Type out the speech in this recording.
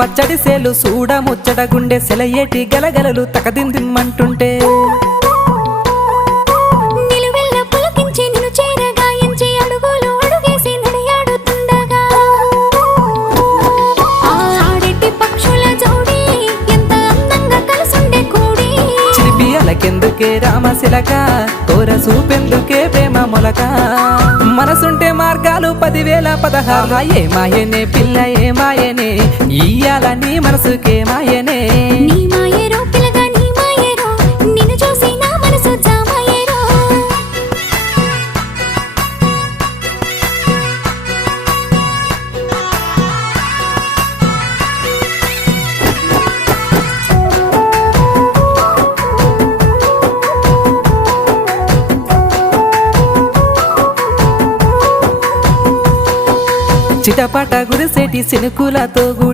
పచ్చడి సేలు సూడ ముచ్చట గుండె సెలయేటి గలగలలు తకదిందిమ్మంటుంటే నిలువెల్ల పులకించి నిన్ను చేరగాయించి అడుగులు అడుగేసి నడియాడుతుండగా ఆడెట్టి పక్షుల జోడి ఎంత అందంగా కలుసుండే కూడి చిలిపియలకెందుకే రామశిలక తోర సూపెందుకే ప్రేమ మొలక మనసుంటే మార్గాలు 10,016 ఏమాయనే పిల్ల ఏమాయనే ఇయ్యాల నీ మనసుకే మాయనే నీ మాయేరో పిల్లగా నీ మాయేరో నిన్ను చూసి నా మనసు జామాయేరో చిటపట గురిసేటి సినుకులతో